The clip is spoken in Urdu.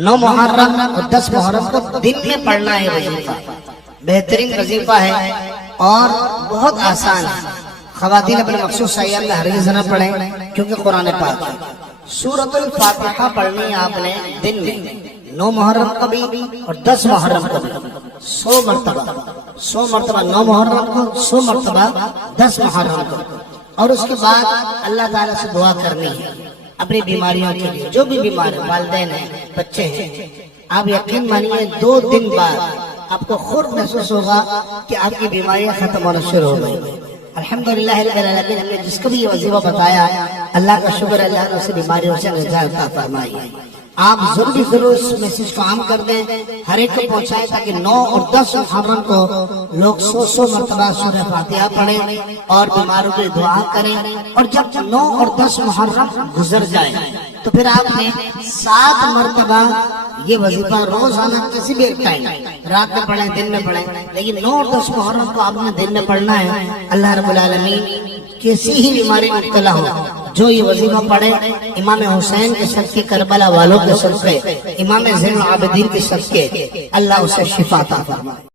9 محرم اور 10 محرم کو دن میں پڑھنا ہے وظیفہ، بہترین وظیفہ ہے اور بہت آسان ہے۔ خواتین اپنے مخصوص ایام میں ہرگز نہ پڑھیں کیونکہ قرآن پاک ہے۔ سورۃ الفاتحہ پڑھنی ہے آپ نے دن میں 9 محرم کو بھی اور 10 محرم کو بھی 100 مرتبہ 9 محرم کو، 100 مرتبہ 10 محرم کو، اور اس کے بعد اللہ تعالیٰ سے دعا کرنی ہے اپنی بیماریوں کے لیے۔ جو بھی بیمار ہیں، والدین ہیں، بچے ہیں، آپ یقین مانیے 2 دن بعد آپ کو خود محسوس ہوگا کہ آپ کی بیماریاں ختم ہونا شروع ہو گئی۔ الحمدللہ رب العالمین، ہم نے جس کو بھی یہ وظیفہ بتایا اللہ کا شکر، اللہ نے اسے بیماریوں سے نجات عطا فرمائی۔ آپ ضرور اس میسج کو عام کر دیں، ہر ایک کو پہنچائیں تاکہ 9 اور 10 محرم کو لوگ 100 مرتبہ سورہ فاتحہ پڑھیں اور بیماروں کی دعا کریں، اور جب 9 اور 10 محرم گزر جائے تو پھر آپ نے 7 مرتبہ یہ وظیفہ روزانہ کسی بھی ٹائم، رات میں پڑھیں، دن میں پڑھیں، لیکن 9 اور 10 محرم کو آپ نے دن میں پڑھنا ہے۔ اللہ رب العالمین کسی ہی بیماری میں مبتلا ہو، جو یہ وظیفہ پڑھے، امام حسین کے صدقے، کربلا والوں کے صدقے، امام زین العابدین کے صدقے، اللہ اسے شفا عطا فرمائے۔